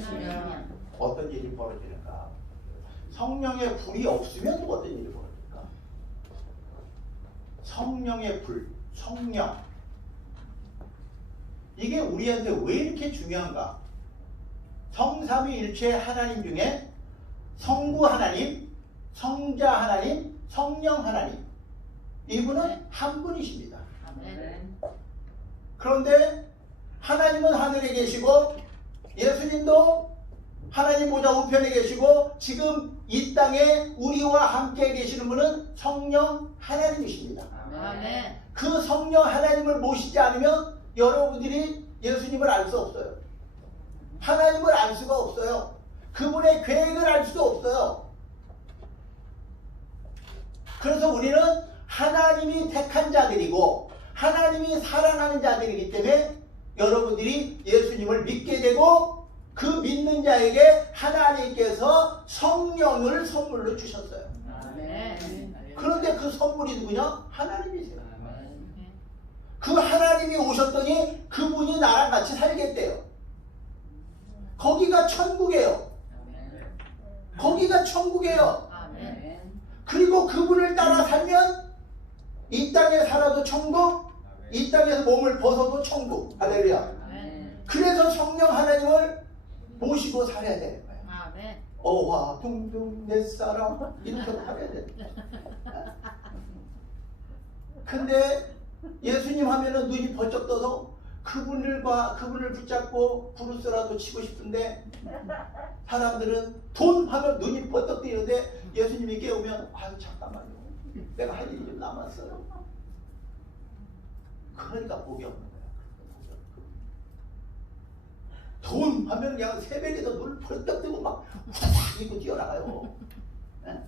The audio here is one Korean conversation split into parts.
하시면 어떤 일이 벌어지는가? 성령의 불이 없으면 또 어떤 일이 벌어질까? 성령의 불, 성령. 이게 우리한테 왜 이렇게 중요한가? 성삼위일체 하나님 중에 성부 하나님, 성자 하나님, 성령 하나님. 이분은 한 분이십니다. 그런데 하나님은 하늘에 계시고 예수님도 하나님 보좌 우편에 계시고 지금 이 땅에 우리와 함께 계시는 분은 성령 하나님이십니다. 아멘. 그 성령 하나님을 모시지 않으면 여러분들이 예수님을 알 수 없어요. 하나님을 알 수가 없어요. 그분의 계획을 알 수도 없어요. 그래서 우리는 하나님이 택한 자들이고 하나님이 사랑하는 자들이기 때문에 여러분들이 예수님을 믿게 되고 그 믿는 자에게 하나님께서 성령을 선물로 주셨어요. 아멘. 그런데 그 선물이 누구냐? 하나님이세요. 그 하나님이 오셨더니 그분이 나랑 같이 살겠대요. 거기가 천국이에요. 거기가 천국이에요. 아멘. 그리고 그분을 따라 살면 이 땅에 살아도 천국, 이 땅에서 몸을 벗어도 천국. 할렐루야. 아멘. 그래서 성령 하나님을 모시고 살아야 되는 거예요. 아멘. 어와 둥둥 내 사랑 이렇게 살아야 되는 거예요. 근데 예수님 하면은 눈이 번쩍 떠서 그분을 붙잡고 부르스라도 치고 싶은데 사람들은 돈 하면 눈이 번쩍 뜨는데 예수님이 깨우면 아유 잠깐만요. 내가 할 일이 좀 남았어요. 그러니까 복이 없는 거야. 돈 하면 그냥 새벽에도 눈을 번쩍 뜨고 막 후딱 입고 뛰어나가요. 네?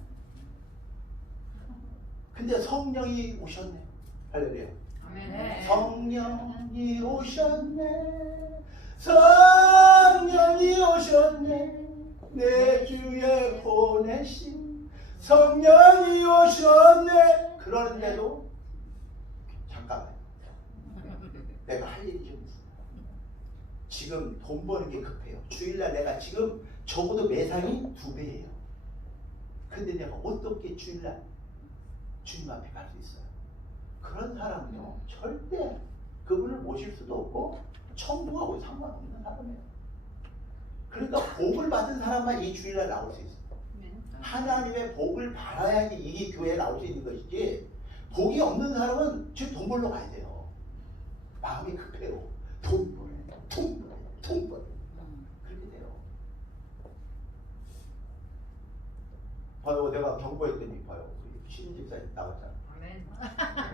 근데 성령이 오셨네. 할렐루야. 아멘. 성령이 오셨네. 성령이 오셨네. 내 주에 보내신 성령이 오셨네. 그러는데도 잠깐만 내가 할 일이 좀 있어. 지금 돈 버는 게 급해요. 주일날 내가 지금 적어도 매상이 2배예요. 근데 내가 어떻게 주일날 주님 앞에 갈 수 있어요? 그런 사람은요 절대 그분을 모실 수도 없고 천국하고 상관없는 사람이에요. 그러니까 복을 받은 사람만 이 주일날 나올 수 있어요. 하나님의 복을 받아야지 이 교회에 나올 수 있는 것이지 복이 없는 사람은 지금 돈 벌러 가야 돼요. 마음이 급해요. 돈 벌어야 돼. 돈 벌어야 돼. 돈 벌어야 돼. 그렇게 돼요. 봐요. 내가 경고했더니 봐요. 우리 신임 집사님 나왔잖아. 아멘.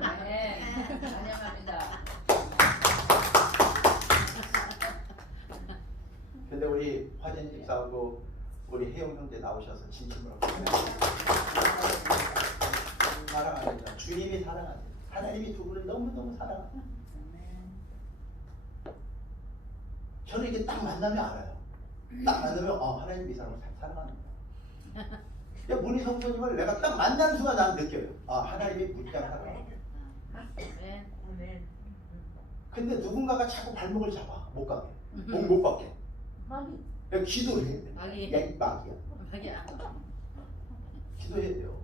아멘. 찬양합니다. 근데 우리 화진 집사하고 우리 혜영 형제 나오셔서 진심으로 사랑합니다. 주님이 사랑하세요. 하나님이 두 분을 너무너무 사랑합니다. 저는 이게 딱 만나면 알아요. 딱 만나면 하나님이 이 사람을 사랑하는 거야. 문희 성도님을 내가 딱 만나는 순간 난 느껴요. 하나님이 무지장 사랑하는 거야. 아멘. 근데 누군가가 자꾸 발목을 잡아. 못 가게. 못 받게. 그냥 기도를 해야 돼. 마귀. 야, 이 마귀야. 마귀야. 기도해야 돼요.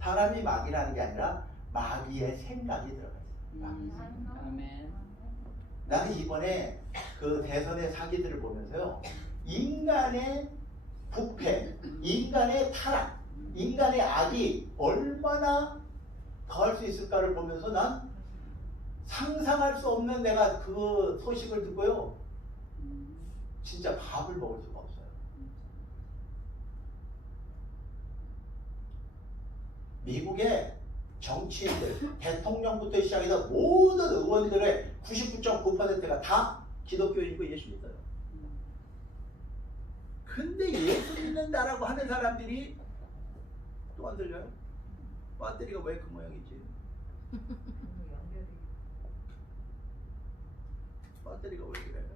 사람이 마귀라는 게 아니라 마귀의 생각이 들어가 있어요. 아멘. 나는 이번에 그 대선의 사기들을 보면서요. 인간의 부패, 인간의 타락, 인간의 악이 얼마나 더할 수 있을까를 보면서 난 상상할 수 없는 내가 그 소식을 듣고요. 진짜 밥을 먹을 수가 없어요. 미국의 정치인들, 대통령부터 시작해서 모든 의원들의 99.9%가 다 기독교인이고 예수 믿어요. 근데 예수 믿는다라고 하는 사람들이 또 안 들려요? 배터리가 왜 그 모양이지? 배터리가 왜 그래요?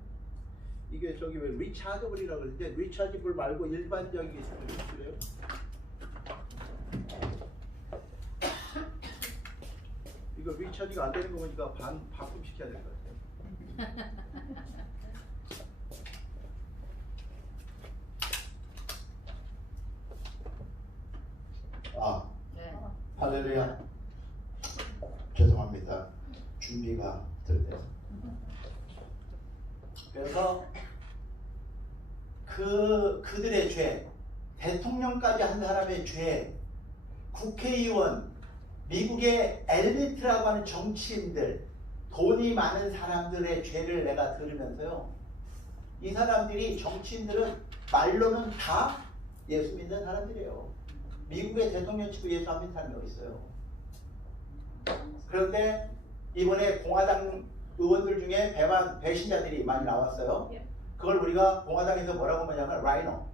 이게 저기 왜 리차저블이라고 그러는데 리차저블 말고 일반적인 있어요? 이거 리차지가 안 되는 거 보니까 바꿈 시켜야 될 것 같아요. 할렐루야. 죄송합니다. 준비가 덜 돼서. 그래서 그들의 죄, 대통령까지 한 사람의 죄, 국회의원, 미국의 엘리트라고 하는 정치인들, 돈이 많은 사람들의 죄를 내가 들으면서요, 이 사람들이, 정치인들은 말로는 다 예수 믿는 사람들이에요. 미국의 대통령 치고 예수 안 믿는 사람이 어디 있어요? 그런데 이번에 공화당 의원들 중에 배신자들이 많이 나왔어요. 그걸 우리가 공화당에서 뭐라고 하냐면 라이노,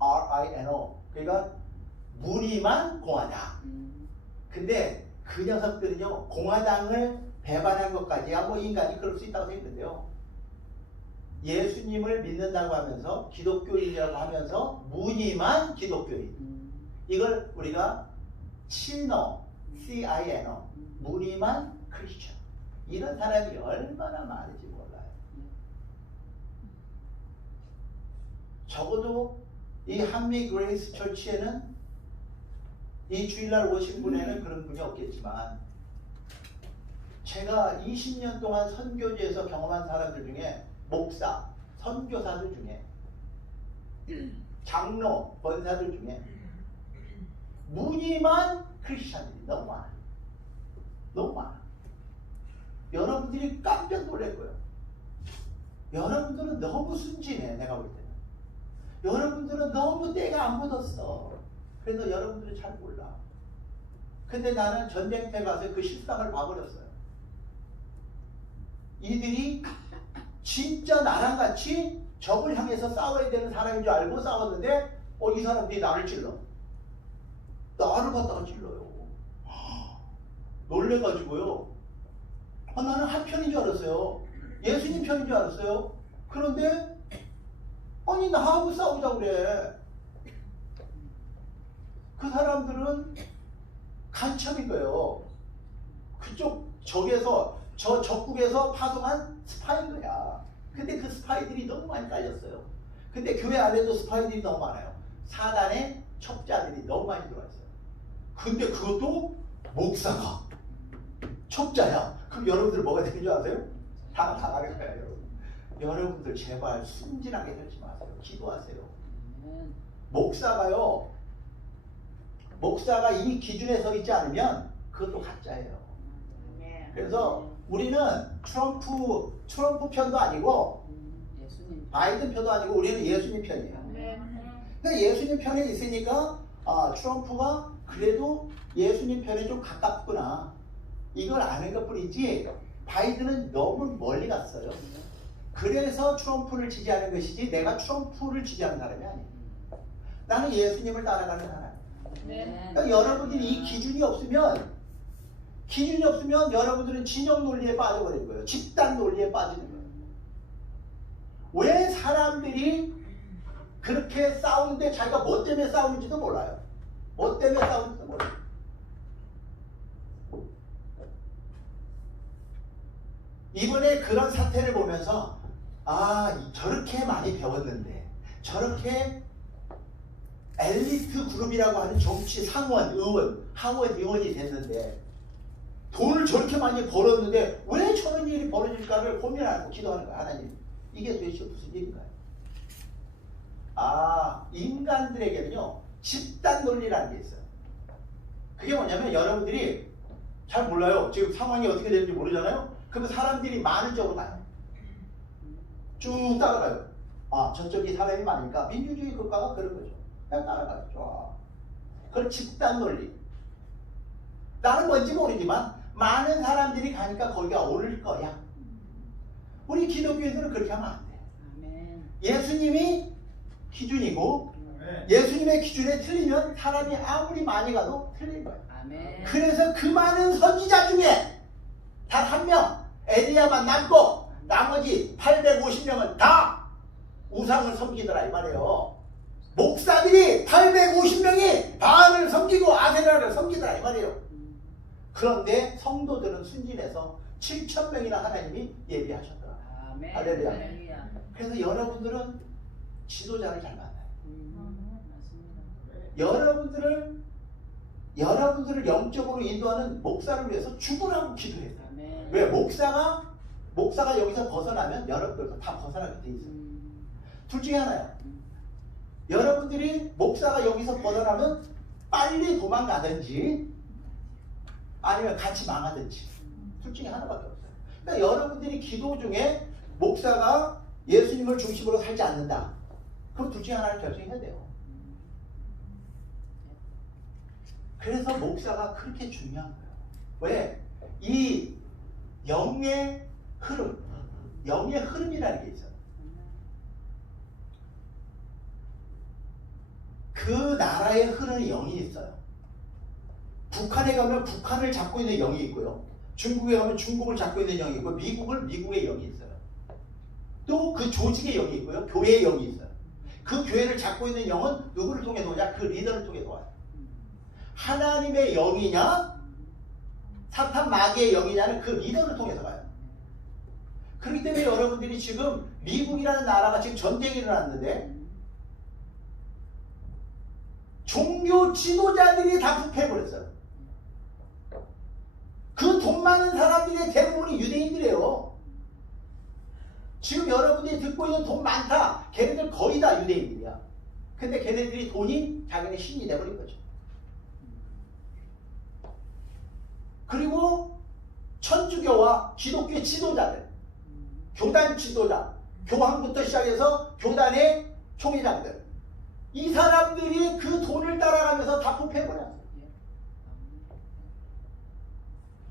R-I-N-O. 그러니까 무리만 공화당. 근데 그 녀석들은요, 공화당을 배반한 것까지야 뭐 인간이 그럴 수 있다고 생각했는데요, 예수님을 믿는다고 하면서 기독교인이라고 하면서 무늬만 기독교인, 이걸 우리가 CINO, C-I-N-O, 무늬만 크리스천, 이런 사람이 얼마나 많은지 몰라요. 적어도 이 한미 그레이스 처치에는, 이 주일날 오신 분에는 그런 분이 없겠지만, 제가 20년 동안 선교지에서 경험한 사람들 중에, 목사, 선교사들 중에, 장로, 권사들 중에 무늬만 크리스찬들이 너무 많아요. 너무 많아. 여러분들이 깜짝 놀랄 거예요. 여러분들은 너무 순진해, 내가 볼 때는. 여러분들은 너무 때가 안 묻었어. 그래서 여러분들은 잘 몰라. 근데 나는 전쟁터에 가서 그 실상을 봐버렸어요. 이들이 진짜 나랑 같이 적을 향해서 싸워야 되는 사람인 줄 알고 싸웠는데, 이 사람들이 나를 찔러. 나를 갖다가 찔러요. 놀래가지고요. 나는 한편인 줄 알았어요. 예수님 편인 줄 알았어요. 그런데 아니 나하고 싸우자고 그래. 그 사람들은 간첩인 거예요. 그쪽 적에서, 저 적국에서 파송한 스파인 거야. 근데 그 스파이들이 너무 많이 깔렸어요. 근데 교회 안에도 스파이들이 너무 많아요. 사단의 첩자들이 너무 많이 들어왔어요. 근데 그것도 목사가 첩자야. 그럼 여러분들 뭐가 되는 줄 아세요? 다 나가는 거야, 여러분. 여러분들 제발 순진하게 살지 마세요. 기도하세요. 목사가 이 기준에 서 있지 않으면 그것도 가짜예요. 그래서 우리는 트럼프 편도 아니고 바이든 편도 아니고 우리는 예수님 편이에요. 근데 예수님 편에 있으니까 트럼프가 그래도 예수님 편에 좀 가깝구나, 이걸 아는 것뿐이지, 바이든은 너무 멀리 갔어요. 그래서 트럼프를 지지하는 것이지 내가 트럼프를 지지하는 사람이 아니에요. 나는 예수님을 따라가는 사람이에요. 그러니까 여러분들이 이 기준이 없으면 여러분들은 진영 논리에 빠져버리는 거예요. 집단 논리에 빠지는 거예요. 왜 사람들이 그렇게 싸우는데 자기가 뭐 때문에 싸우는지도 몰라요. 뭐 때문에 싸우는지도 몰라요. 이번에 그런 사태를 보면서 저렇게 많이 배웠는데, 저렇게 엘리트 그룹이라고 하는 정치 상원, 의원, 하원 의원이 됐는데, 돈을 저렇게 많이 벌었는데 왜 저런 일이 벌어질까를 고민하고 기도하는 거야. 하나님, 이게 도대체 무슨 일인가요? 인간들에게는요, 집단 논리라는 게 있어요. 그게 뭐냐면, 여러분들이 잘 몰라요. 지금 상황이 어떻게 되는지 모르잖아요. 그러면 사람들이 많은 쪽으로 가요. 쭉 따라가요. 저쪽이 사람이 많으니까 민주주의 국가가 그런 거죠. 그냥 따라가요. 좋아. 그건 집단 논리. 나는 뭔지 모르지만 많은 사람들이 가니까 거기가 오를 거야. 우리 기독교인들은 그렇게 하면 안 돼. 예수님이 기준이고, 예수님의 기준에 틀리면 사람이 아무리 많이 가도 틀린 거예요. 그래서 그 많은 선지자 중에 단 한 명, 엘리야만 남고 나머지 850명은 다 우상을 섬기더라 이 말이에요. 목사들이 850명이 바알을 섬기고 아세라를 섬기더라 이 말이에요. 그런데 성도들은 순진해서 7,000명이나 하나님이 예비하셨더라. 할렐루야. 그래서 여러분들은 지도자를 잘 만나요. 여러분들을 여러분들을 영적으로 인도하는 목사를 위해서 죽으라고 기도해요. 아멘. 왜? 목사가 여기서 벗어나면 여러분들도 다 벗어나게 돼 있어요. 둘 중에 하나야. 여러분들이 목사가 여기서 벗어나면 빨리 도망가든지 아니면 같이 망하든지 둘 중에 하나밖에 없어요. 그러니까 여러분들이 기도 중에 목사가 예수님을 중심으로 살지 않는다. 그럼 둘 중에 하나를 결정해야 돼요. 그래서 목사가 그렇게 중요한 거예요. 왜? 이 영의 흐름이라는 게 있어요. 그 나라에 흐르는 영이 있어요. 북한에 가면 북한을 잡고 있는 영이 있고요. 중국에 가면 중국을 잡고 있는 영이 있고, 미국의 영이 있어요. 또 그 조직의 영이 있고요. 교회의 영이 있어요. 그 교회를 잡고 있는 영은 누구를 통해 도냐? 그 리더를 통해 도와요. 하나님의 영이냐? 사탄 마귀의 영이냐는 그 리더를 통해서 가요. 그렇기 때문에 여러분들이 지금 미국이라는 나라가 지금 전쟁이 일어났는데 종교 지도자들이 다 부패해버렸어요. 그 돈 많은 사람들의 대부분이 유대인들이에요. 지금 여러분들이 듣고 있는 돈 많다. 걔네들 거의 다 유대인들이야. 근데 걔네들이 돈이 자기네 신이 돼버린 거죠. 그리고 천주교와 기독교의 지도자들, 교단 지도자, 교황부터 시작해서 교단의 총회장들, 이 사람들이 그 돈을 따라가면서 다 부패해버렸어요.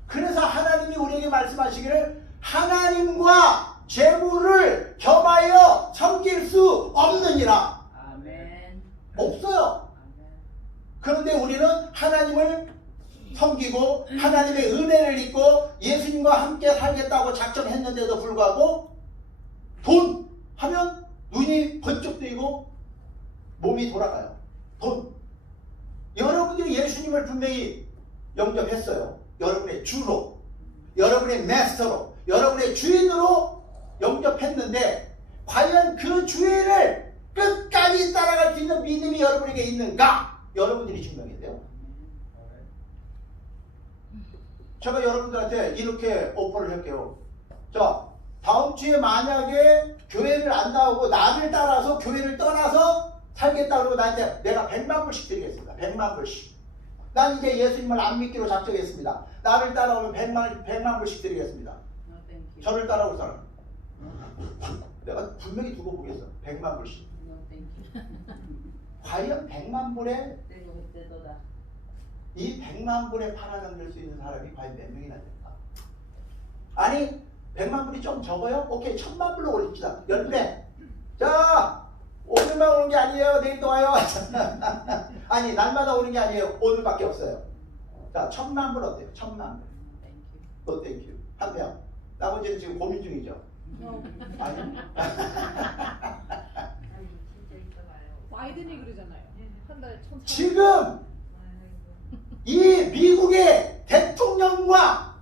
그래서 하나님이 우리에게 말씀하시기를 하나님과 재물을 겸하여 섬길 수 없느니라. 아멘. 없어요. 아멘. 그런데 우리는 하나님을 섬기고 하나님의 은혜를 입고 예수님과 함께 살겠다고 작정했는데도 불구하고 돈 하면 눈이 번쩍 뜨이고 몸이 돌아가요. 돈. 여러분들이 예수님을 분명히 영접했어요. 여러분의 주로, 여러분의 마스터로, 여러분의 주인으로 영접했는데 과연 그 주인을 끝까지 따라갈 수 있는 믿음이 여러분에게 있는가? 여러분들이 증명해야 돼요. 제가 여러분들한테 이렇게 오퍼를 할게요. 자, 다음 주에 만약에 교회를 안 나오고 나를 따라서 교회를 떠나서 살겠다 그러고 나한테 내가 100만 불씩 드리겠습니다. 100만 불씩. 난 이제 예수님을 안 믿기로 작정했습니다. 나를 따라오면 100만 불씩 드리겠습니다. No, thank you. 저를 따라올 사람. 내가 분명히 두고 보겠어. 100만 불씩. No, thank you. 과연 100만 불에 Tengo este toda. 이 100만 불에 팔아넘길 수 있는 사람이 과연 몇 명이나 될까? 아니 100만 불이 좀 적어요? 오케이 1000만 불로 올립시다. 10배. 자 오늘만 오는 게 아니에요. 내일 또 와요. 아니 날마다 오는 게 아니에요. 오늘밖에 없어요. 자 1000만 불 어때요? 1000만 불. Thank you. 또 땡큐. 한 명. 나머지는 지금 고민 중이죠? No. 아니? 바이든이 그러잖아요. 한 달에 1,400. 지금 이 미국의 대통령과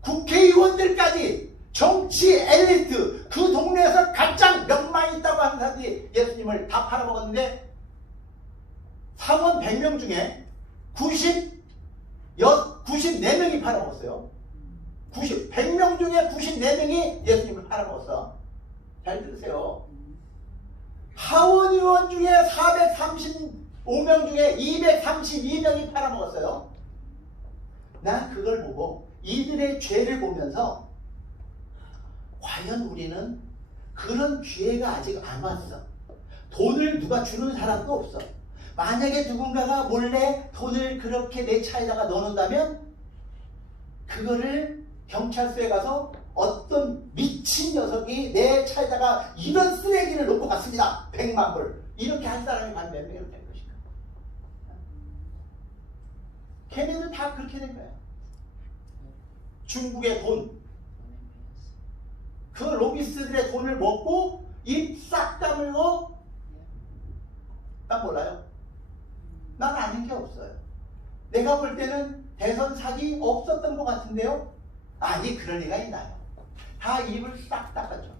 국회의원들까지 정치 엘리트 그 동네에서 가장 명망이 있다고 하는 사람들이 예수님을 다 팔아먹었는데 상원 100명 중에 94명이 팔아먹었어요. 100명 중에 94명이 예수님을 팔아먹었어. 잘 들으세요. 하원의원 중에 435명 중에 232명이 팔아먹었어요. 난 그걸 보고 이들의 죄를 보면서 과연 우리는 그런 기회가 아직 안 왔어. 돈을 누가 주는 사람도 없어. 만약에 누군가가 몰래 돈을 그렇게 내 차에다가 넣어놓는다면 그거를 경찰서에 가서 어떤 미친 녀석이 내 차에다가 이런 쓰레기를 놓고 갔습니다. 100만 불. 이렇게 할 사람이 과연 몇 명이 될 것인가? 걔네들 다 그렇게 된 거야. 중국의 돈. 그 로비스트들의 돈을 먹고 입 싹 다물고 난 몰라요. 난 아는 게 없어요. 내가 볼 때는 대선 사기 없었던 것 같은데요. 아니 그럴 리가 있나요? 다 입을 싹 닦았죠.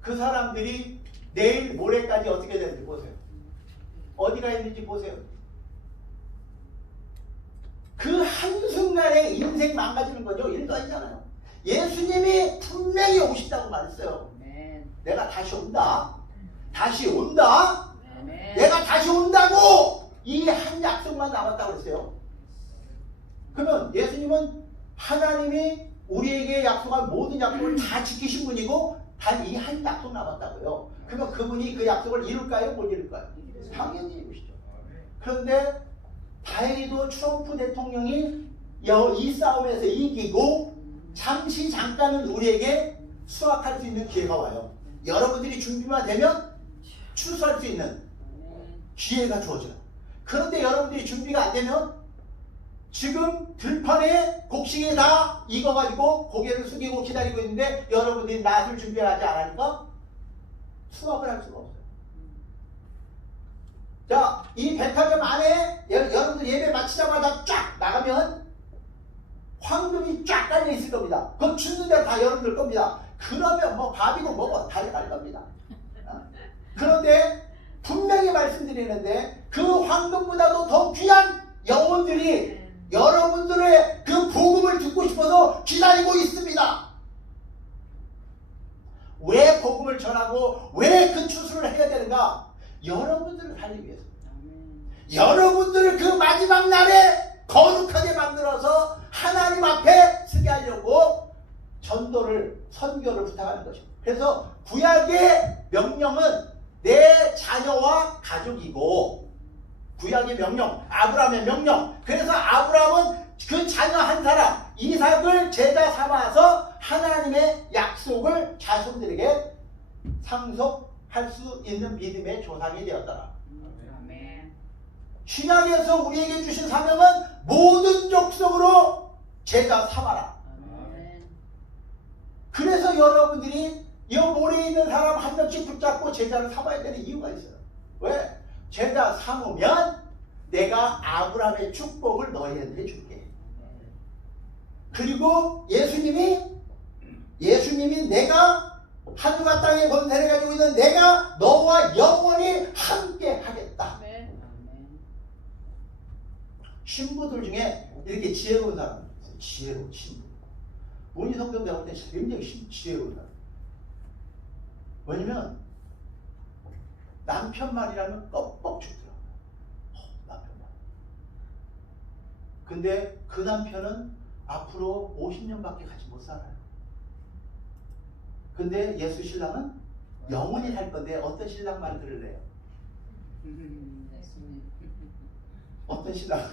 그 사람들이 내일 모레까지 어떻게 되는지 보세요. 어디가 있는지 보세요. 그 한순간에 인생 망가지는 거죠. 일도 아니잖아요. 예수님이 분명히 오신다고 말했어요. 아멘. 내가 다시 온다. 다시 온다. 아멘. 내가 다시 온다고 이 한 약속만 남았다고 그랬어요. 그러면 예수님은 하나님이 우리에게 약속한 모든 약속을 다 지키신 분이고 단 이 한 약속 남았다고요. 그러면 그분이 그 약속을 이룰까요? 못 이룰까요? 당연히 이루시죠. 그런데 다행히도 트럼프 대통령이 이 싸움에서 이기고 잠깐은 우리에게 수확할 수 있는 기회가 와요. 여러분들이 준비만 되면 추수할 수 있는 기회가 주어져요. 그런데 여러분들이 준비가 안 되면 지금 들판에 곡식이 다 익어가지고 고개를 숙이고 기다리고 있는데 여러분들이 낫을 준비하지 않으니까 수확을 할 수가 없어요. 자, 이 백화점 안에 여러분들 예배 마치자마자 쫙 나가면 황금이 쫙 깔려 있을 겁니다. 그건 주는 대로 다 여러분들 겁니다. 그러면 뭐 밥이고 뭐고 다 갈 겁니다. 그런데 분명히 말씀드리는데 그 황금보다도 더 귀한 영혼들이 여러분들의 그 복음을 듣고 싶어서 기다리고 있습니다. 왜 복음을 전하고 왜 그 추수를 해야 되는가? 여러분들을 살리기 위해서. 여러분들을 그 마지막 날에 거룩하게 만들어서 하나님 앞에 서게 하려고 전도를, 선교를 부탁하는 것이고. 그래서 구약의 명령은 내 자녀와 가족이고, 구약의 명령, 아브라함의 명령. 그래서 아브라함은 그 자녀 한 사람, 이삭을 제자 삼아서 하나님의 약속을 자손들에게 상속할 수 있는 믿음의 조상이 되었더라. 아멘. 신약에서 우리에게 주신 사명은 모든 족속으로 제자 삼아라. 아멘. 그래서 여러분들이 이 모래에 있는 사람 한 명씩 붙잡고 제자를 삼아야 되는 이유가 있어요. 왜? 제자 삼으면 내가 아브라함의 축복을 너희한테 줄게. 그리고 예수님이 내가 하늘과 땅의 권세를 가지고 있는 내가 너와 영원히 함께 하겠다. 아멘. 신부들 중에 이렇게 지혜로운 사람이 있어요. 지혜로운 신부. 문희 성경 배울 때 굉장히 지혜로운 사람. 왜냐면 남편 말이라면 껌뻑 죽더라고요. 남편 말. 근데 그 남편은 앞으로 50년밖에 같이 못 살아요. 근데 예수 신랑은 영원히 살 건데 어떤 신랑 말 들을래요? 예수님. 어떤 신랑?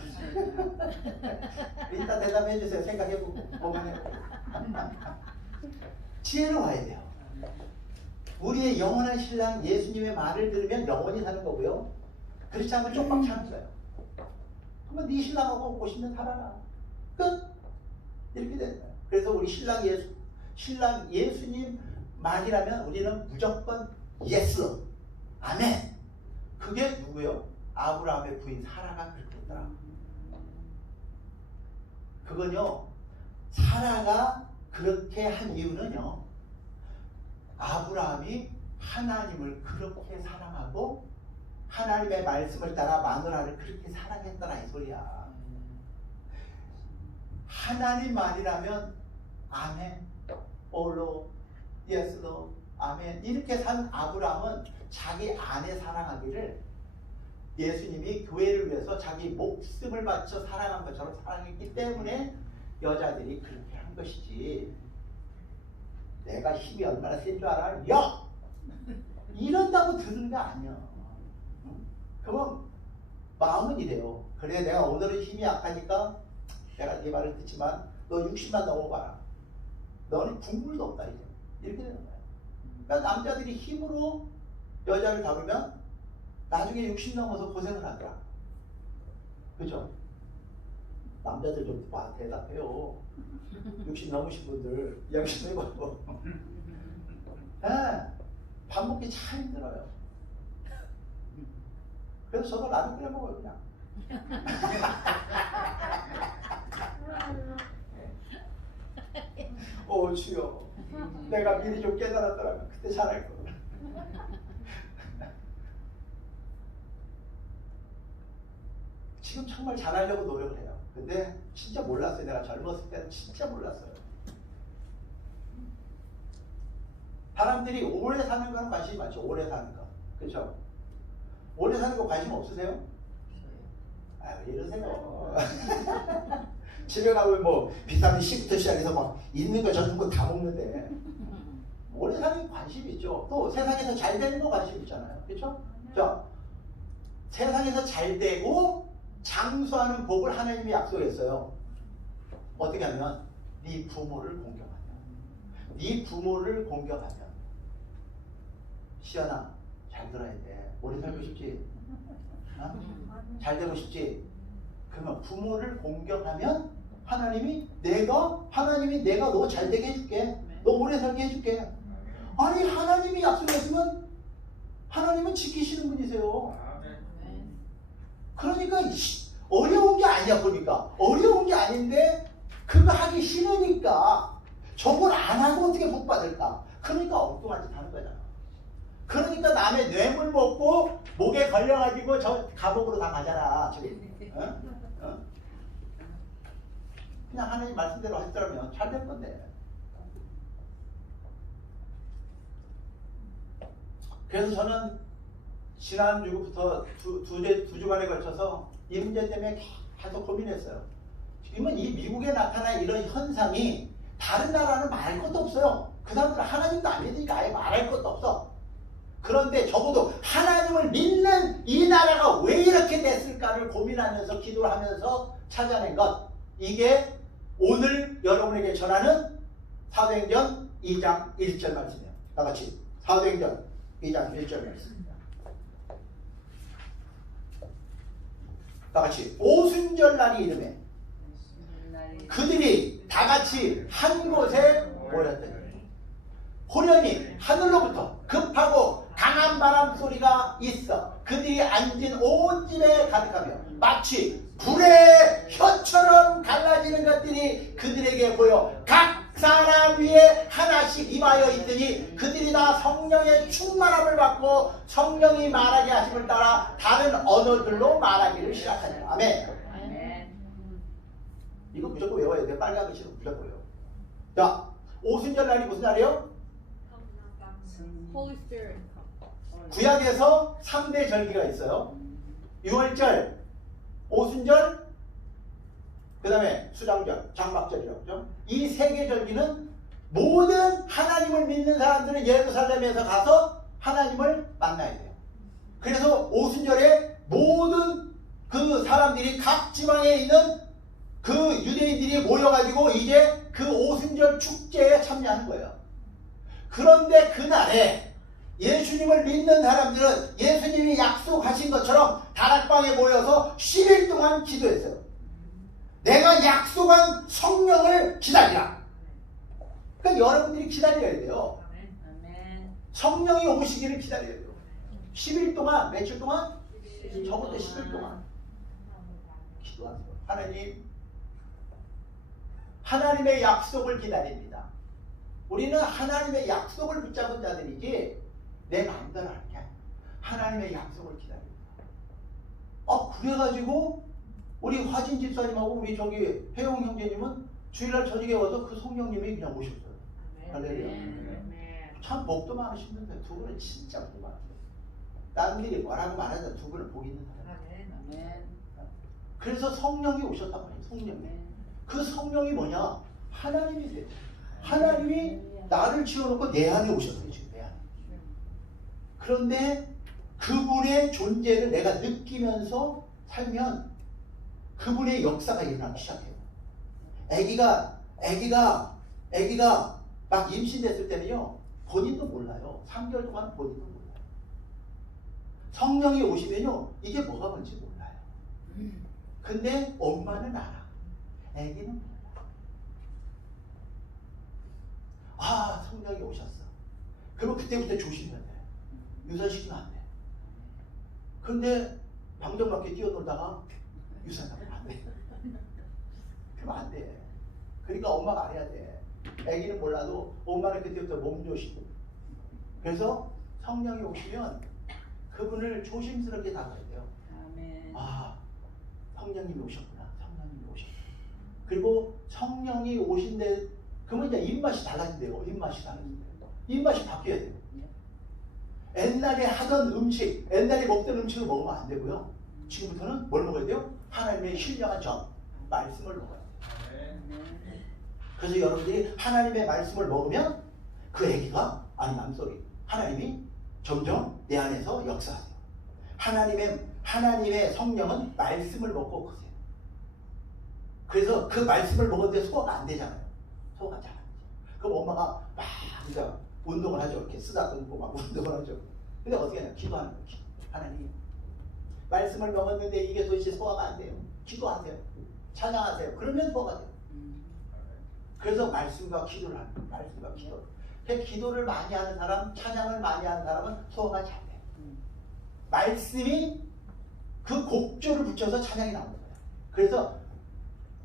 일단 대답해 주세요. 생각해보고 고민해보고. 지혜로워야 돼요. 우리의 영원한 신랑 예수님의 말을 들으면 영원히 사는 거고요. 그렇지 않으면 쪽박 차는 거예요. 그러면 네 신랑하고 50년 살아라. 끝. 이렇게 되는 거예요. 그래서 우리 신랑 예수님 말이라면 우리는 무조건 예스. 아멘. 그게 누구요? 아브라함의 부인 사라가 그렇게 했더라. 그건요, 사라가 그렇게 한 이유는요, 아브라함이 하나님을 그렇게 사랑하고 하나님의 말씀을 따라 마누라를 그렇게 사랑했더라 이 소리야. 하나님 말이라면 아멘, 올로, 예스로, 아멘 이렇게 산 아브라함은 자기 아내 사랑하기를 예수님이 교회를 위해서 자기 목숨을 바쳐 사랑한 것처럼 사랑했기 때문에 여자들이 그렇게 한 것이지, 내가 힘이 얼마나 센 줄 알아? 야! 이런다고 들은 거 아니야. 그러면 마음은 이래요. 그래, 내가 오늘은 힘이 약하니까 내가 네 말을 듣지만 너 60만 넘어봐라. 너는 국물도 없다 이제. 이렇게 되는 거야. 그러니까 남자들이 힘으로 여자를 다루면 나중에 60 넘어서 고생을 하더라. 그죠? 남자들 좀 대답해요. 60 넘으신 분들 이야기 좀 해봐요. 네, 밥 먹기 참 힘들어요. 그래서 저도 라면 끓여 먹어요 그냥. 오 주여, 내가 미리 좀 깨달았더라면 그때 잘할 거야. 지금 정말 잘하려고 노력을 해요. 근데 진짜 몰랐어요. 내가 젊었을 때는 진짜 몰랐어요. 사람들이 오래 사는 거는 관심이 많죠. 오래 사는 거. 그렇죠? 오래 사는 거 관심 없으세요? 아, 왜 이러세요? 집에 가면 뭐 비타민 C부터 시작해서 막 있는 거 저런 거 다 먹는데 오래 사는 게 관심이 있죠. 또 세상에서 잘 되는 거 관심 있잖아요. 그렇죠? 자, 세상에서 잘 되고 장수하는 복을 하나님이 약속했어요. 어떻게 하면 네 부모를 공경하면, 네 부모를 공경하면. 시연아, 잘 들어야 돼. 오래 살고 싶지? 어? 잘 되고 싶지? 그러면 부모를 공경하면 하나님이 내가 너 잘 되게 해줄게. 너 오래 살게 해줄게. 아니, 하나님이 약속했으면 하나님은 지키시는 분이세요. 그러니까 어려운 게 아니야. 보니까 어려운 게 아닌데 그거 하기 싫으니까 저걸 안 하고 어떻게 복 받을까? 그러니까 엉뚱한 짓 하는 거잖아. 그러니까 남의 뇌물 먹고 목에 걸려가지고 저 감옥으로 다 가잖아 지금. 어? 어? 그냥 하나님 말씀대로 했더라면 잘 될 건데. 그래서 저는 지난주부터 두 주간에 걸쳐서 이 문제 때문에 계속 고민했어요. 지금은 이 미국에 나타난 이런 현상이 다른 나라는 말할 것도 없어요. 그 사람들은 하나님도 안 믿으니까 아예 말할 것도 없어. 그런데 적어도 하나님을 믿는 이 나라가 왜 이렇게 됐을까를 고민하면서 기도를 하면서 찾아낸 것, 이게 오늘 여러분에게 전하는 사도행전 2장 1절 말씀이에요. 다같이 사도행전 2장 1절 말씀입니다. 다같이 오순절날이 이름에 그들이 다같이 한 곳에 모였더니 호련히 하늘로부터 급하고 강한 바람 소리가 있어 그들이 앉은 온 집에 가득하며 마치 불의 혀처럼 갈라지는 것들이 그들에게 보여 각 사람 위에 하나씩 임하여 있더니 그들이 다 성령의 충만함을 받고 성령이 말하게 하심을 따라 다른 언어들로 말하기를 시작하니라. 아멘. 이거 무조건 외워야 돼. 빨간 글씨로 무조건 외워. 자, 오순절 날이 무슨 날이에요? Holy Spirit. 구약에서 3대 절기가 있어요. 유월절, 오순절, 그 다음에 수장절, 장막절이라고 하죠. 이 세 개 절기는 모든 하나님을 믿는 사람들은 예루살렘에서 가서 하나님을 만나야 돼요. 그래서 오순절에 모든 그 사람들이 각 지방에 있는 그 유대인들이 모여가지고 이제 그 오순절 축제에 참여하는 거예요. 그런데 그날에 예수님을 믿는 사람들은 예수님이 약속하신 것처럼 다락방에 모여서 10일 동안 기도했어요. 내가 약속한 성령을 기다리라. 그러니까 여러분들이 기다려야 돼요. 성령이 오시기를 기다려야 돼요. 10일 동안, 며칠 동안? 저부터 10일 동안 기도하세요. 하나님, 하나님의 약속을 기다립니다. 우리는 하나님의 약속을 붙잡은 자들이지 내 마음대로 하는 게 아니야. 하나님의 약속을 기다립니다. 그래가지고 우리 화진 집사님하고 우리 저기 혜용 형제님은 주일날 저녁에 와서 그 성령님이 그냥 오셨어요. 할렐루야. 참 복도 많으신 분인데 두 분은 진짜 복 많으세요. 남들이 뭐라고 말하자 두 분을 복 있는 사람. 그래서 성령이 오셨단 말이에요. 성령이. 그 성령이 뭐냐? 하나님이세요. 하나님이 나를 지어놓고 내 안에 오셨어요. 지금 내 안에. 그런데 그분의 존재를 내가 느끼면서 살면 그분의 역사가 일어나기 시작해요. 아기가 막 임신됐을 때는요, 본인도 몰라요. 3개월 동안 본인도 몰라요. 성령이 오시면요, 이게 뭐가 뭔지 몰라요. 근데 엄마는 알아. 아기는 몰라. 성령이 오셨어. 그러면 그때부터 조심해야 돼. 유산시키면 안 돼. 근데 방정 밖에 뛰어놀다가 유산하면 안 돼. 그러면 안 돼. 그러니까 엄마가 알아야 돼. 아기는 몰라도 엄마는 그때부터 몸조시고. 그래서 성령이 오시면 그분을 조심스럽게 다가야 돼요. 성령님이 오셨구나. 성령님이 오셨구나. 그리고 성령이 오신데 그러면 이제 입맛이 달라진대요. 입맛이 달라진대요. 입맛이 바뀌어야 돼요. 옛날에 하던 음식, 옛날에 먹던 음식을 먹으면 안 되고요. 지금부터는 뭘 먹어야 돼요? 하나님의 신령한 전, 말씀을 먹어야 돼요. 그래서 여러분들이 하나님의 말씀을 먹으면 그 애기가, 아니 맘소리, 하나님이 점점 내 안에서 역사하세요. 하나님의 성령은 말씀을 먹고 크세요. 그래서 그 말씀을 먹었는데 소화가 안 되잖아요. 소화가 잘 안 되죠. 그럼 엄마가 막 이제 운동을 하죠. 이렇게 쓰다듬고 막 운동을 하죠. 근데 어떻게 하냐? 기도하는 거예요. 하나님, 말씀을 먹었는데 이게 도대체 소화가 안 돼요. 기도하세요. 찬양하세요. 그러면 소화가 돼요. 그래서 말씀과 기도를 하는 거예요. 말씀과 기도. 기도를 많이 하는 사람, 찬양을 많이 하는 사람은 소화가 잘 돼요. 말씀이 그 곡조를 붙여서 찬양이 나오는 거예요. 그래서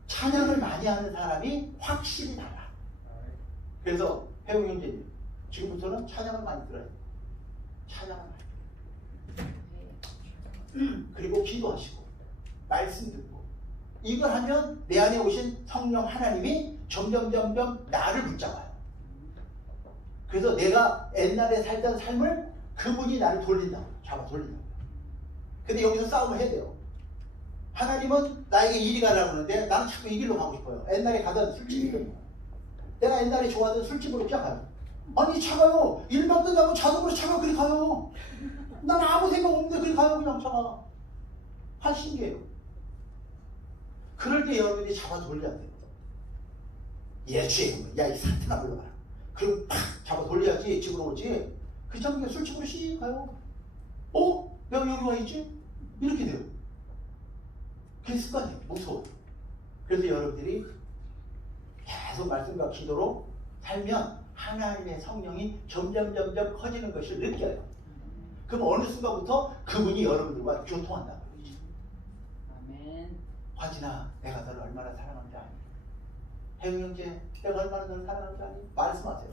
찬양을 많이 하는 사람이 확실히 달라. 그래서 해웅 형제님, 지금부터는 찬양을 많이 들어야 돼요. 찬양을 많이 들어요. 그리고 기도하시고 말씀 듣고 이걸 하면 내 안에 오신 성령 하나님이 점점 나를 붙잡아요. 그래서 내가 옛날에 살던 삶을 그분이 나를 돌린다고, 잡아 돌린다고. 근데 여기서 싸움을 해야 돼요. 하나님은 나에게 이리 가라고 하는데 나는 자꾸 이 길로 가고 싶어요. 옛날에 가던 술집이거든요. 내가 옛날에 좋아하던 술집으로 그냥 가요. 아니 차가요. 일만 끝나고 자동으로 차가 그리 가요. 난 아무 생각 없는데 그리 가요. 그냥 차가. 한 신기해요. 그럴 때 여러분들이 잡아 돌려야 돼요. 예취해. 야이 사태나 불러봐라. 그리고 팍 잡아 돌려야지 집으로 오지. 그 참에 술집으로 씩 가요. 내가 여기 와 있지? 이렇게 돼요. 그게 습관이에요. 무서워. 그래서 여러분들이 계속 말씀과 기도로 살면 하나님의 성령이 점점 커지는 것을 느껴요. 그럼 어느 순간부터 그분이 여러분들과 교통한다는 거죠. 아멘. 화진아, 내가 너를 얼마나 사랑하는지 아니? 혜웅 형제, 내가 얼마나 너를 사랑하는지 아니? 말씀하세요.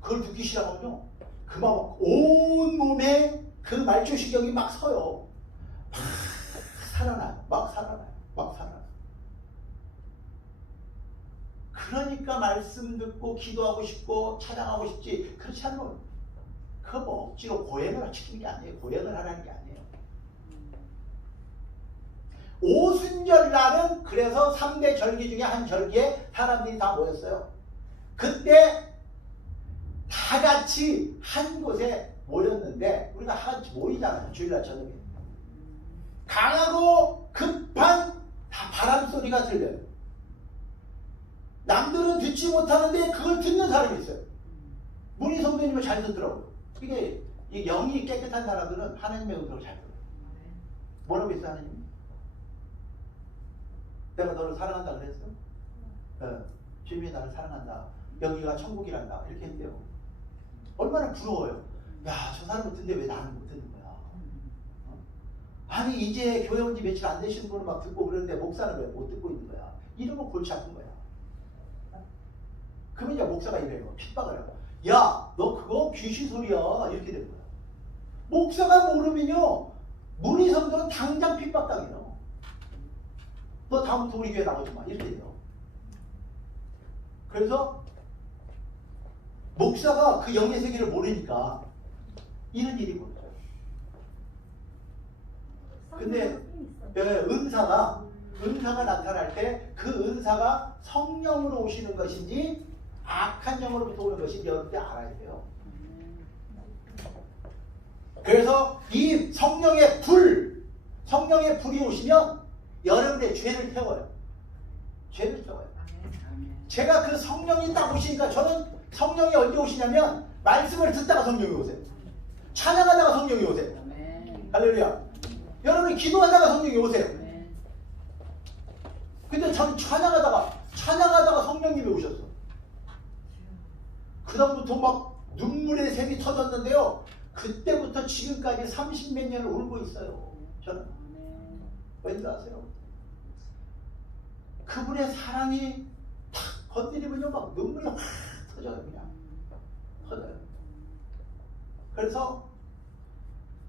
그걸 듣기 싫어하면요, 그만 온 몸에 그 말초신경이 막 서요. 막 살아나요. 막 살아나요. 그러니까 말씀 듣고 기도하고 싶고 찬양하고 싶지. 그렇지 않으면 그거 뭐 억지로 고행을 시키는 게 아니에요. 고행을 하라는 게 아니에요. 오순절 날은 그래서 3대 절기 중에 한 절기에 사람들이 다 모였어요. 그때 다 같이 한 곳에 모였는데, 우리가 같이 모이잖아요. 주일날 저녁에. 강하고 급한 바람 소리가 들려요. 남들은 듣지 못하는데 그걸 듣는 사람이 있어요. 문희 성도님은 잘 듣더라고요. 이게 이 영이 깨끗한 사람들은 하나님의 음성을 잘 들어요. 뭐라고 했어요, 하나님? 내가 너를 사랑한다 그랬어? 주님이 나를 사랑한다. 여기가 천국이란다. 이렇게 했대요. 얼마나 부러워요. 야, 저 사람은 듣는데 왜 나는 못 듣는 거야? 아니 이제 교회 온 지 며칠 안 되시는 분은 막 듣고 그러는데 목사는 왜 못 듣고 있는 거야? 이러면 골치 아픈 거야. 그러면 이제 목사가 이래요. 핍박을 해요. 야, 너 그거 귀신 소리야. 이렇게 되는 거야. 목사가 모르면요, 문희 성도는 당장 핍박당해요. 너 다음부터 우리 교회 나오지 마. 이렇게 돼요. 그래서 목사가 그 영의 세계를 모르니까 이런 일이 벌어져요. 근데 은사가 나타날 때 그 은사가 성령으로 오시는 것인지 악한 영으로부터 오는 것인지 여러분들 알아야 돼요. 그래서 이 성령의 불이 오시면 여러분의 죄를 태워요. 죄를 태워요. 제가 그 성령이 딱 오시니까, 저는 성령이 언제 오시냐면 말씀을 듣다가 성령이 오세요. 찬양하다가 성령이 오세요. 할렐루야. 여러분이 기도하다가 성령이 오세요. 근데 저는 찬양하다가 성령님이 오셨어. 그 다음부터 막 눈물의 샘이 터졌는데요, 그때부터 지금까지 30몇 년을 울고 있어요. 저는. 왠지 아세요? 그분의 사랑이 탁 건드리면요, 막 눈물이 확 터져요. 그냥 터져요. 그래서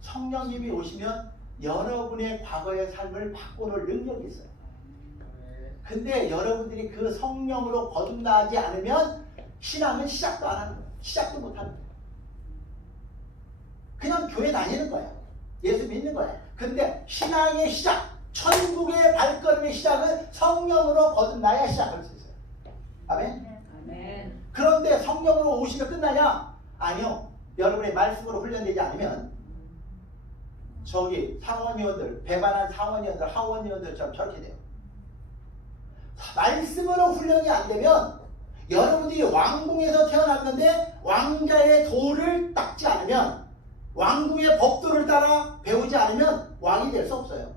성령님이 오시면 여러분의 과거의 삶을 바꿔놓을 능력이 있어요. 근데 여러분들이 그 성령으로 거듭나지 않으면 신앙은 시작도 안 하는 거예요. 시작도 못 하는 거예요. 그냥 교회 다니는 거야. 예수 믿는 거야. 근데 신앙의 시작, 천국의 발걸음의 시작은 성령으로 거듭나야 시작할 수 있어요. 아멘? 아멘. 그런데 성령으로 오시면 끝나냐? 아니요. 여러분의 말씀으로 훈련되지 않으면 저기 상원의원들, 배반한 상원의원들, 하원의원들처럼 저렇게 돼요. 말씀으로 훈련이 안 되면 여러분들이 왕궁에서 태어났는데 왕자의 도를 닦지 않으면, 왕궁의 법도를 따라 배우지 않으면 왕이 될 수 없어요.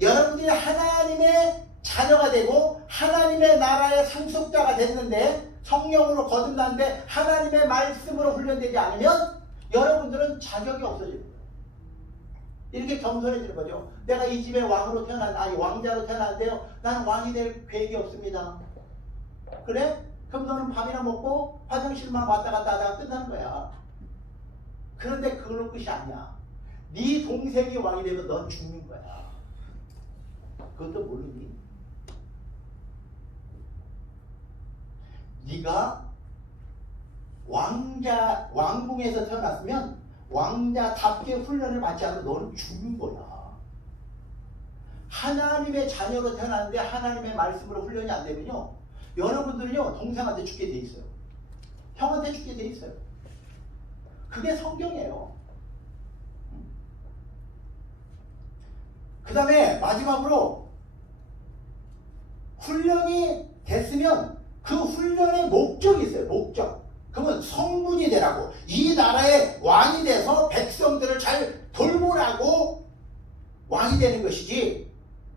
여러분들이 하나님의 자녀가 되고 하나님의 나라의 상속자가 됐는데, 성령으로 거듭났는데 하나님의 말씀으로 훈련되지 않으면 여러분들은 자격이 없어지는 거예요. 이렇게 겸손해지는 거죠. 내가 이 집의 왕으로 왕자로 태어났는데요, 나는 왕이 될 계획이 없습니다. 그래? 그럼 너는 밥이나 먹고 화장실만 왔다 갔다 하다가 끝나는 거야. 그런데 그걸로 끝이 아니야. 네 동생이 왕이 되면 넌 죽는 거야. 그것도 모르니? 네가 왕궁에서 태어났으면 왕자답게 훈련을 받지 않으면 너는 죽는 거야. 하나님의 자녀로 태어났는데 하나님의 말씀으로 훈련이 안 되면요, 여러분들은요 동생한테 죽게 돼 있어요. 형한테 죽게 돼 있어요. 그게 성경이에요. 그 다음에 마지막으로 훈련이 됐으면 그 훈련의 목적이 있어요. 목적. 그러면 성군이 되라고, 이 나라의 왕이 돼서 백성들을 잘 돌보라고 왕이 되는 것이지.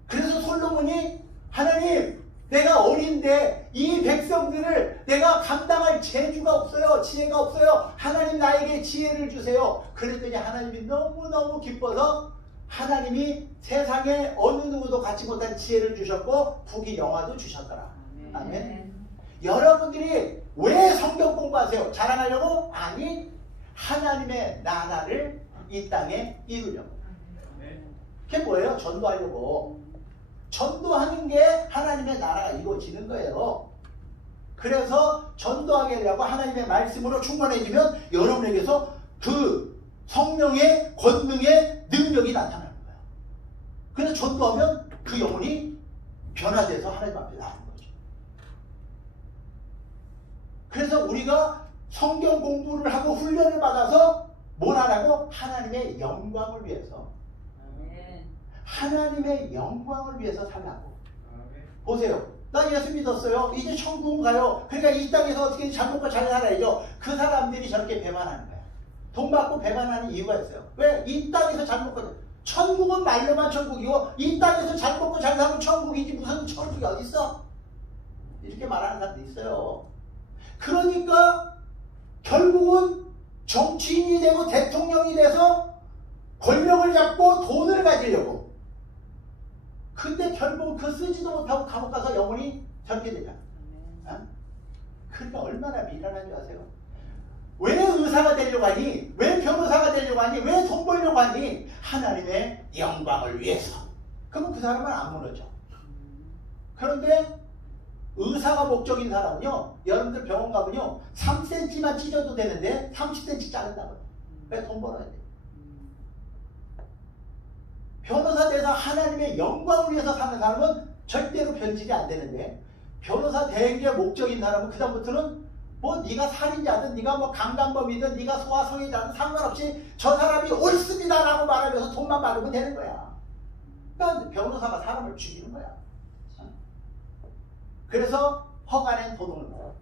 그래서 솔로몬이 하나님, 내가 어린데 이 백성들을 내가 감당할 재주가 없어요. 지혜가 없어요. 하나님 나에게 지혜를 주세요. 그랬더니 하나님이 너무너무 기뻐서 하나님이 세상에 어느 누구도 갖지 못한 지혜를 주셨고 부귀 영화도 주셨더라. 아멘. 여러분들이 왜 성경 공부하세요? 자랑하려고? 아니, 하나님의 나라를 이 땅에 이루려고. 그게 뭐예요? 전도하려고. 전도하는 게 하나님의 나라가 이루어지는 거예요. 그래서 전도하게 하려고 하나님의 말씀으로 충만해지면 여러분에게서 그 성령의 권능의 능력이 나타나는 거예요. 그래서 전도하면 그 영혼이 변화돼서 하나님 앞에 나가는 거예요. 그래서 우리가 성경 공부를 하고 훈련을 받아서 뭘 하라고? 하나님의 영광을 위해서. 하나님의 영광을 위해서 살라고. 보세요. 나 예수 믿었어요. 이제 천국 가요. 그러니까 이 땅에서 어떻게 잘 먹고 잘 살아야죠. 그 사람들이 저렇게 배반하는 거야. 돈 받고 배반하는 이유가 있어요. 왜? 이 땅에서 잘 먹고, 천국은 말로만 천국이고 이 땅에서 잘 먹고 잘 살면 천국이지 무슨 천국이 어딨어? 이렇게 말하는 사람도 있어요. 그러니까 결국은 정치인이 되고 대통령이 돼서 권력을 잡고 돈을 가지려고. 근데 결국 그 쓰지도 못하고 감옥 가서 영원히 저렇게 되잖아. 어? 그러니까 얼마나 미련한 줄 아세요? 왜 의사가 되려고 하니? 왜 변호사가 되려고 하니? 왜 돈 벌려고 하니? 하나님의 영광을 위해서. 그럼 그 사람은 안 무너져. 그런데 의사가 목적인 사람은요, 여러분들 병원 가면요 3cm만 찢어도 되는데 30cm 자른다고요. 왜? 돈 벌어야 돼. 변호사 돼서 하나님의 영광을 위해서 사는 사람은 절대로 변질이 안 되는데, 변호사 된 게 목적인 사람은 그 다음부터는 뭐 네가 살인자든 네가 뭐 강간범이든 네가 소아성애자든 상관없이 저 사람이 옳습니다 라고 말하면서 돈만 받으면 되는 거야. 그러니까 변호사가 사람을 죽이는 거야. 그래서 허간엔 도둑을 먹어.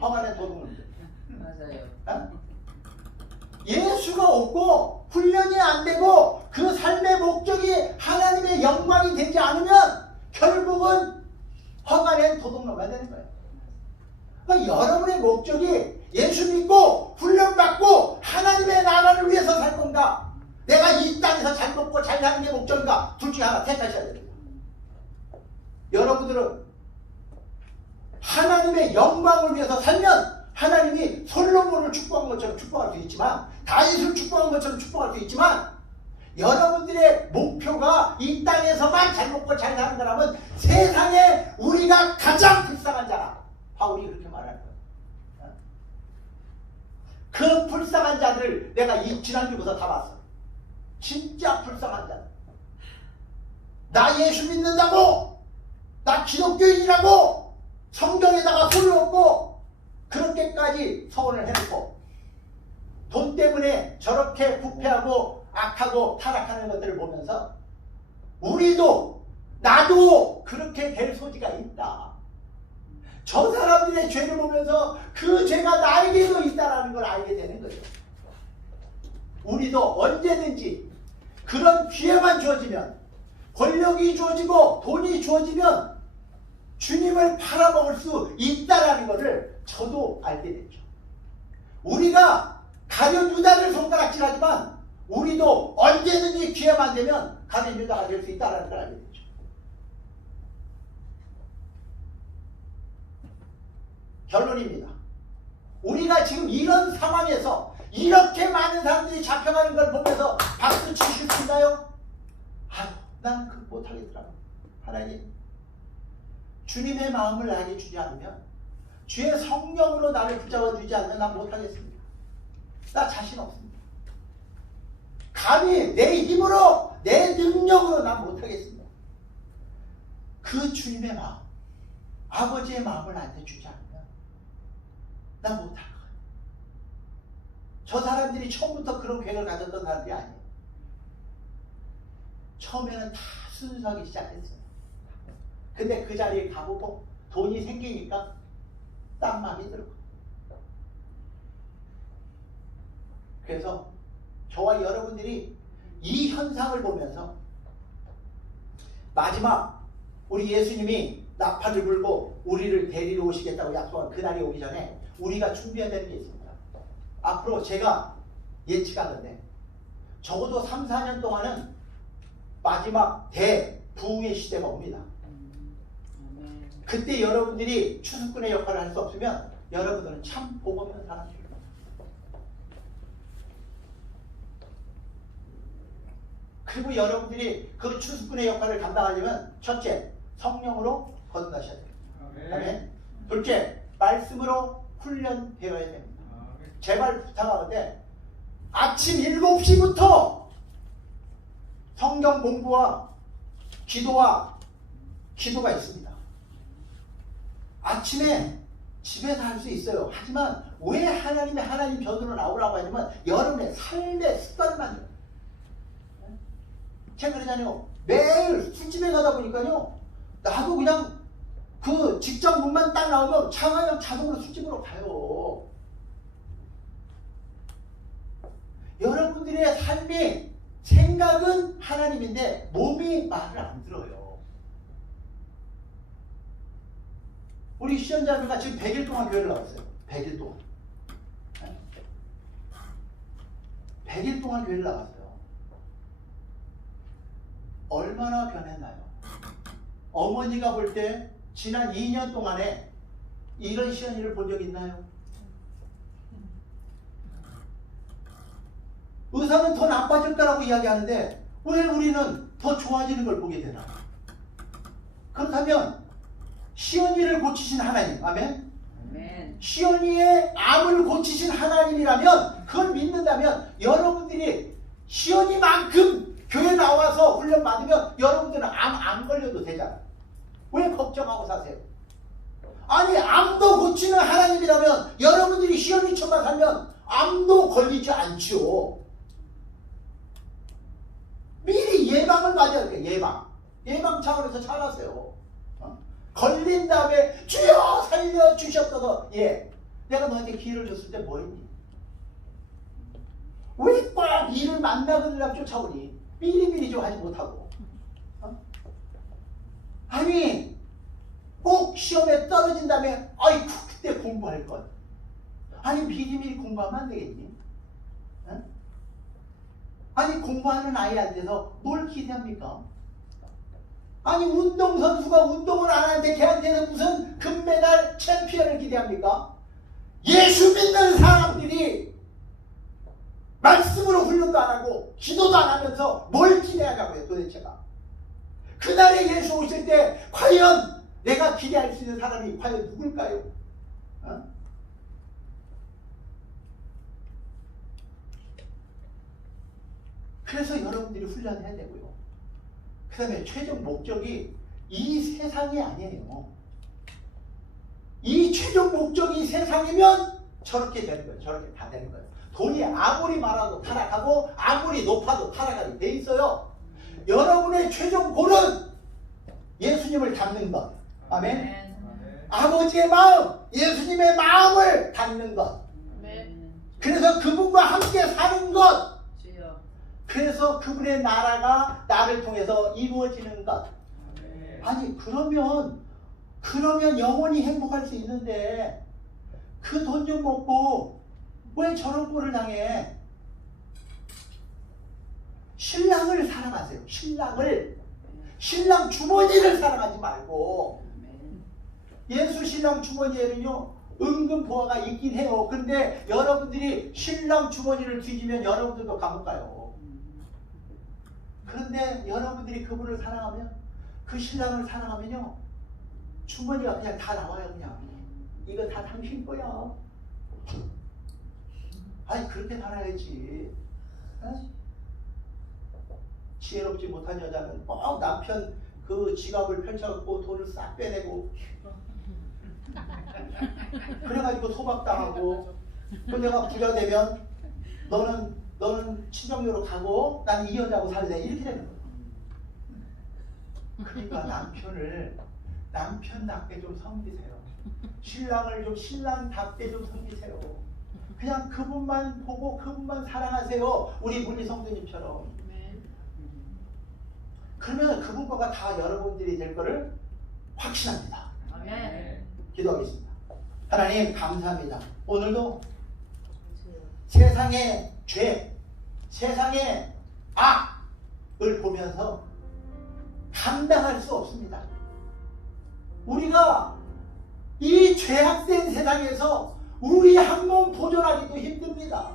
허간엔 도둑을 맞아요. 어? 예수가 없고 훈련이 안 되고 그 삶의 목적이 하나님의 영광이 되지 않으면 결국은 허간엔 도둑놈이 되는 거예요. 그러니까 여러분의 목적이 예수 믿고 훈련받고 하나님의 나라를 위해서 살 건가? 내가 이 땅에서 잘 먹고 잘 사는 게 목적인가? 둘 중에 하나 택하셔야 됩니다. 여러분들은 하나님의 영광을 위해서 살면 하나님이 솔로몬을 축복한 것처럼 축복할 수 있지만, 다윗을 축복한 것처럼 축복할 수 있지만, 여러분들의 목표가 이 땅에서만 잘 먹고 잘 사는 거라면 세상에 우리가 가장 불쌍한 자라. 바울이 그렇게 말하는 거예요. 그 불쌍한 자들 내가 이 지난주부터 다 봤어. 진짜 불쌍한 자들. 나 예수 믿는다고, 나 기독교인이라고 성경에다가 손을 얹고 그렇게까지 서원을 해놓고 돈 때문에 저렇게 부패하고 악하고 타락하는 것들을 보면서 우리도 나도 그렇게 될 소지가 있다. 저 사람들의 죄를 보면서 그 죄가 나에게도 있다라는 걸 알게 되는 거죠. 우리도 언제든지 그런 기회만 주어지면, 권력이 주어지고 돈이 주어지면 주님을 팔아먹을 수 있다라는 것을 저도 알게 됐죠. 우리가 가룟 유다를 손가락질하지만 우리도 언제든지 기회만 되면 가룟 유다가 될 수 있다는 걸 알게 됐죠. 결론입니다. 우리가 지금 이런 상황에서 이렇게 많은 사람들이 잡혀가는 걸 보면서 박수 치실 수 있나요? 아유, 난 그거 못하겠더라고. 하나님, 주님의 마음을 나에게 주지 않으면, 주의 성령으로 나를 붙잡아 주지 않으면 난 못하겠습니다. 나 자신 없습니다. 감히 내 힘으로, 내 능력으로 난 못하겠습니다. 그 주님의 마음, 아버지의 마음을 나한테 주지 않으면 난 못할 거예요. 저 사람들이 처음부터 그런 계획을 가졌던 사람들이 아니에요. 처음에는 다 순수하기 시작했어요. 근데 그 자리에 가보고 돈이 생기니까 딱 마음이 들고. 그래서 저와 여러분들이 이 현상을 보면서 마지막 우리 예수님이 나팔을 불고 우리를 데리러 오시겠다고 약속한 그날이 오기 전에 우리가 준비해야 되는 게 있습니다. 앞으로 제가 예측하는데 적어도 3, 4년 동안은 마지막 대부흥의 시대가 옵니다. 그때 여러분들이 추수꾼의 역할을 할 수 없으면 여러분들은 참 복 없는 사람들입니다. 그리고 여러분들이 그 추수꾼의 역할을 감당하려면 첫째, 성령으로 거듭나셔야 됩니다. 그다음에 둘째, 말씀으로 훈련되어야 됩니다. 제발 부탁하는데 아침 7시부터 성경 공부와 기도가 있습니다. 아침에 집에서 할 수 있어요. 하지만 왜 하나님 편으로 나오라고 하냐면 여러분의 삶의 습관을 만들어요. 제가 그러잖아요. 매일 술집에 가다 보니까요, 나도 그냥 그 직장 문만 딱 나오면 차가 그냥 자동으로 술집으로 가요. 여러분들의 삶의 생각은 하나님인데 몸이 말을 안 들어요. 우리 시연자매가 지금 100일 동안 교회를 나왔어요. 100일 동안. 100일 동안 교회를 나왔어요. 얼마나 변했나요? 어머니가 볼 때 지난 2년 동안에 이런 시연이를 본 적 있나요? 의사는 더 나빠질 거라고 이야기하는데 왜 우리는 더 좋아지는 걸 보게 되나? 그렇다면 시연이를 고치신 하나님, 아멘? 아멘. 시연이의 암을 고치신 하나님이라면, 그걸 믿는다면 여러분들이 시연이만큼 교회 나와서 훈련 받으면 여러분들은 암 안 걸려도 되잖아. 왜 걱정하고 사세요? 아니, 암도 고치는 하나님이라면 여러분들이 시연이처럼 살면 암도 걸리지 않죠. 미리 예방을 맞아야 돼요. 예방 차원에서 잘하세요. 걸린 다음에 주여 살려주셨어서, 내가 너한테 기회를 줬을 때 뭐 했니? 왜 꽉 이를 만나거나 쫓아오니? 미리미리 좀 하지 못하고. 아니, 꼭 시험에 떨어진 다음에 아이쿠 그때 공부할 것. 아니, 미리미리 공부하면 안 되겠니? 아니, 공부하는 아이한테서 뭘 기대합니까? 아니, 운동선수가 운동을 안 하는데 걔한테는 무슨 금메달 챔피언을 기대합니까? 예수 믿는 사람들이 말씀으로 훈련도 안 하고 기도도 안 하면서 뭘 기대하냐고요 도대체가. 그날에 예수 오실 때 과연 내가 기대할 수 있는 사람이 과연 누굴까요? 어? 그래서 여러분들이 훈련해야 되고요. 그 다음에 최종 목적이 이 세상이 아니에요. 이 최종 목적이 세상이면 저렇게 되는 거예요. 저렇게 다 되는 거예요. 돈이 아무리 많아도 타락하고 아무리 높아도 타락하게 돼 있어요. 여러분의 최종 골은 예수님을 닮는 것. 아멘. 아버지의 마음, 예수님의 마음을 닮는 것. 그래서 그분과 함께 사는 것. 그래서 그분의 나라가 나를 통해서 이루어지는 것. 아니 그러면 영원히 행복할 수 있는데 그 돈 좀 먹고 왜 저런 꼴을 당해? 신랑을 사랑하세요. 신랑 주머니를 사랑하지 말고. 예수 신랑 주머니에는요 은근 보화가 있긴 해요. 근데 여러분들이 신랑 주머니를 뒤지면 여러분들도 감옥 가요. 그런데 여러분들이 그분을 사랑하면, 그 신랑을 사랑하면요 주머니가 그냥 다 나와요. 그냥 이거 다 당신 거야. 아니 그렇게 살아야지. 어? 지혜롭지 못한 여자는 꼭 남편 그 지갑을 펼쳐갖고 돈을 싹 빼내고 그래가지고 소박당하고, 그 내가 부자 되면 너는 친정료로 가고 나는 이 여자하고 살래, 이렇게 되는 거예요. 그러니까 남편답게 좀 섬기세요. 신랑을 좀 신랑답게 좀 섬기세요. 그냥 그분만 보고 그분만 사랑하세요. 우리 문리 성도님처럼. 그러면 그분과 다 여러분들이 될 거를 확신합니다. 아멘. 기도하겠습니다. 하나님 감사합니다. 오늘도 세상의 죄, 세상의 악을 보면서 감당할 수 없습니다. 우리가 이 죄악된 세상에서 우리 한 몸 보존하기도 힘듭니다.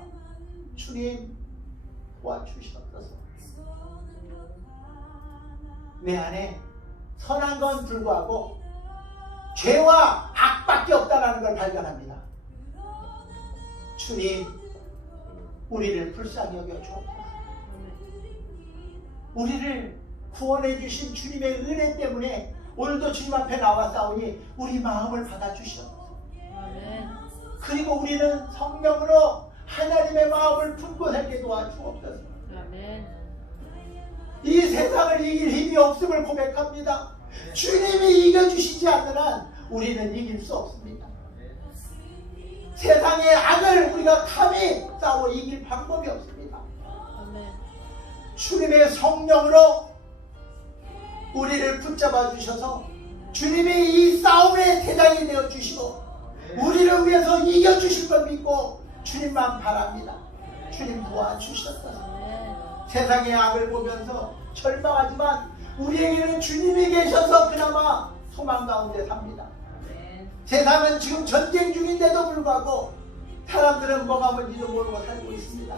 주님 도와주시옵소서. 내 안에 선한 건 불구하고 죄와 악밖에 없다는 걸 발견합니다. 주님, 우리를 불쌍히 여겨 주옵소서. 우리를 구원해 주신 주님의 은혜 때문에 오늘도 주님 앞에 나와 싸우니 우리 마음을 받아주시옵소서. 그리고 우리는 성령으로 하나님의 마음을 품고 살게 도와주옵소서. 이 세상을 이길 힘이 없음을 고백합니다. 주님이 이겨주시지 않는 한 우리는 이길 수 없습니다. 세상의 악을 우리가 감히 싸워 이길 방법이 없습니다. 주님의 성령으로 우리를 붙잡아 주셔서 주님이 이 싸움의 대장이 되어 주시고 우리를 위해서 이겨 주실 걸 믿고 주님만 바랍니다. 주님 도와주셨어요. 세상의 악을 보면서 절망하지만 우리에게는 주님이 계셔서 그나마 소망 가운데 삽니다. 세상은 지금 전쟁 중인데도 불구하고 사람들은 뭐가 뭔지도 모르고 살고 있습니다.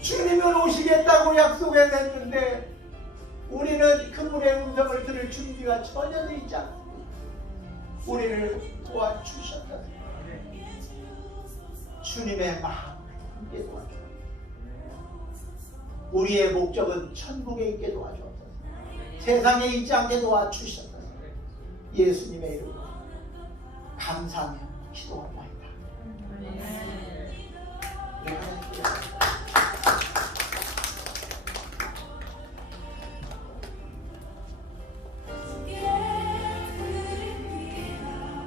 주님은 오시겠다고 약속을 했는데 우리는 그분의 음성을 들을 준비가 전혀 되어 있지 않습니다. 우리를 도와주셨다. 주님의 마음을 함께 도와주옵소서. 우리의 목적은 천국에 있게 도와주옵소서. 세상에 있지 않게 도와주셨소서. 예수님의 이름으로 감사하며 기도합니다.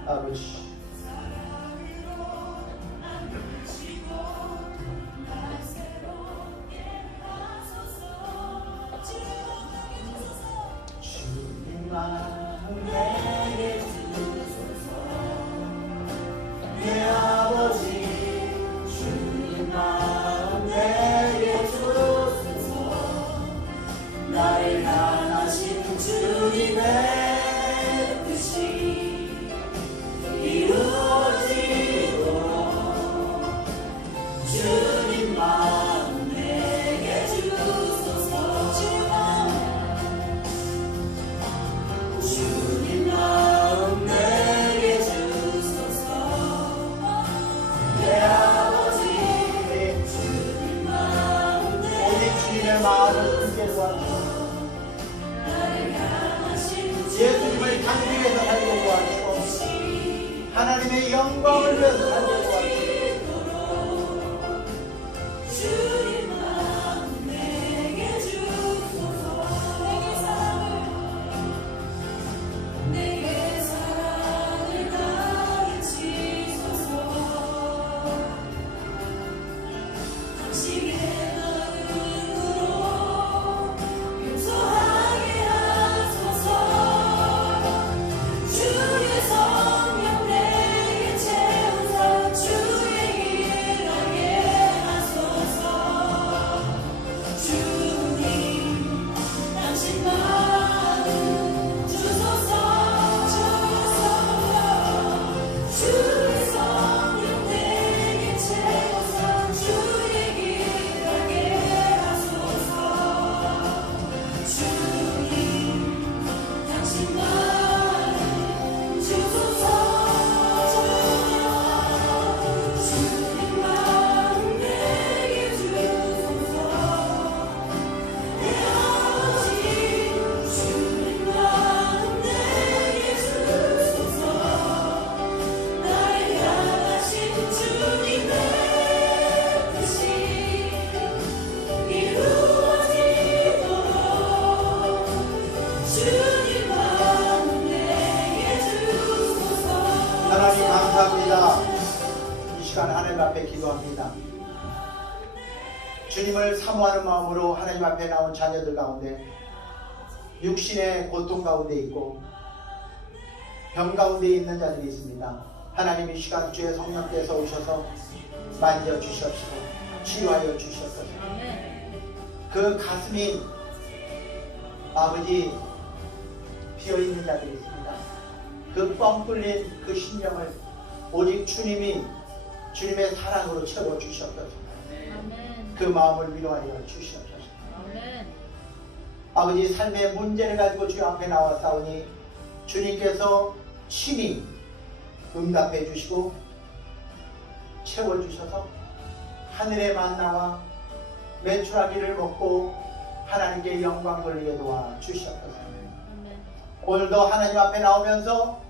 아버지, 주님 마음 내게 주소서. 내 아버지, 주님 마음 내게 주소서. 나를 향하신 주님의 뜻이 하나님의 영광을 위해서 살게 도와주시옵소서. 하나님 감사합니다. 이 시간 하나님 앞에 기도합니다. 주님을 사모하는 마음으로 하나님 앞에 나온 자녀들 가운데 육신의 고통 가운데 있고 병 가운데 있는 자들이 있습니다. 하나님 이 시간 주의 성령께서 오셔서 만져주시옵시고 치유하여 주시옵소서. 그 가슴이 아버지 비어있는 자들이 있습니다. 그 뻥 뚫린 그 심령을 오직 주님이 주님의 사랑으로 채워주시옵소서. 그 마음을 위로하여 주시옵소서. 아버지 삶의 문제를 가지고 주 앞에 나와 싸우니 주님께서 친히 응답해 주시고 채워주셔서 하늘의 만나와 메추라기를 먹고 하나님께 영광 돌리게 도와 주시옵소서. 오늘도 하나님 앞에 나오면서